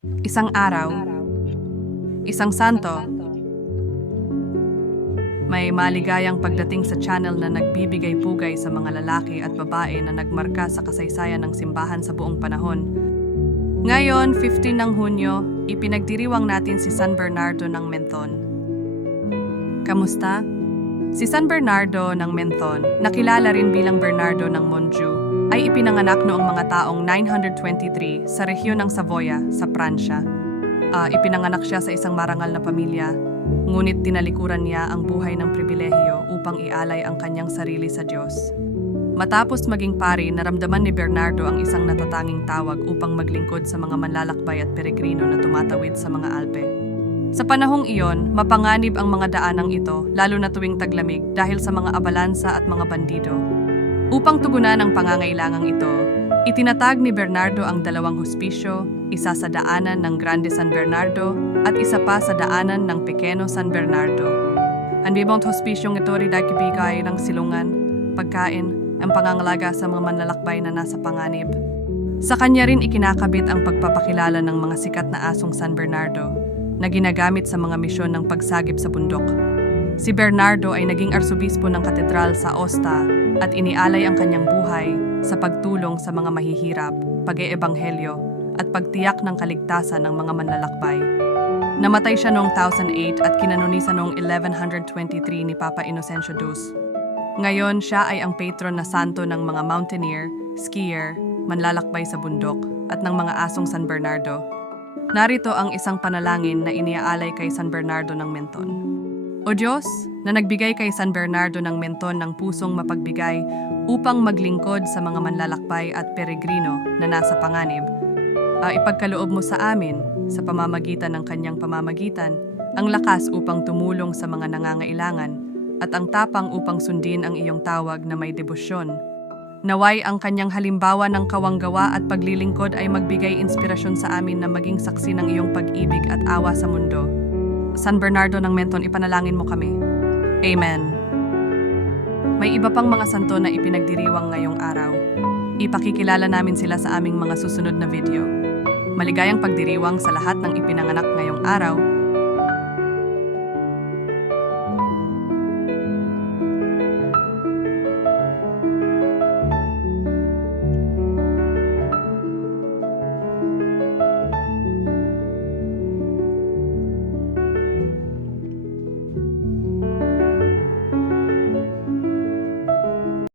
Isang araw, isang santo, may maligayang pagdating sa channel na nagbibigay pugay sa mga lalaki at babae na nagmarka sa kasaysayan ng simbahan sa buong panahon. Ngayon, 15 ng Hunyo, ipinagdiriwang natin si San Bernardo ng Menthon. Kamusta? Si San Bernardo ng Menthon, nakilala rin bilang Bernardo ng Monju, ay ipinanganak noong mga taong 923 sa rehiyon ng Savoia sa Pransya. Ah, ipinanganak siya sa isang marangal na pamilya, ngunit tinalikuran niya ang buhay ng pribilehiyo upang ialay ang kanyang sarili sa Diyos. Matapos maging pari, naramdaman ni Bernardo ang isang natatanging tawag upang maglingkod sa mga manlalakbay at peregrino na tumatawid sa mga Alpe. Sa panahong iyon, mapanganib ang mga daanang ito, lalo na tuwing taglamig dahil sa mga abalansa at mga bandido. Upang tugunan ang pangangailangang ito, itinatag ni Bernardo ang dalawang hospisyo, isa sa daanan ng Grande San Bernardo at isa pa sa daanan ng Pequeno San Bernardo. Ang bibong hospisyong ito rin ay kibigay ng silungan, pagkain, ang pangangalaga sa mga manlalakbay na nasa panganib. Sa kanya rin ikinakabit ang pagpapakilala ng mga sikat na asong San Bernardo na ginagamit sa mga misyon ng pagsagip sa bundok. Si Bernardo ay naging arsobispo ng katedral sa Osta at inialay ang kanyang buhay sa pagtulong sa mga mahihirap, pag-eebanghelyo at pagtiyak ng kaligtasan ng mga manlalakbay. Namatay siya noong 1008 at kinanonisan noong 1123 ni Papa Inocencio II. Ngayon, siya ay ang patron na santo ng mga mountaineer, skier, manlalakbay sa bundok, at ng mga asong San Bernardo. Narito ang isang panalangin na iniaalay kay San Bernardo ng Menton. O Diyos, na nagbigay kay San Bernardo ng Menton ng pusong mapagbigay upang maglingkod sa mga manlalakbay at peregrino na nasa panganib, ah, ipagkaloob mo sa amin, sa pamamagitan ng kanyang pamamagitan, ang lakas upang tumulong sa mga nangangailangan at ang tapang upang sundin ang iyong tawag na may debosyon. Naway ang kanyang halimbawa ng kawanggawa at paglilingkod ay magbigay inspirasyon sa amin na maging saksi ng iyong pag-ibig at awa sa mundo. San Bernardo ng Menton, ipanalangin mo kami. Amen. May iba pang mga santo na ipinagdiriwang ngayong araw. Ipakikilala namin sila sa aming mga susunod na video. Maligayang pagdiriwang sa lahat ng ipinanganak ngayong araw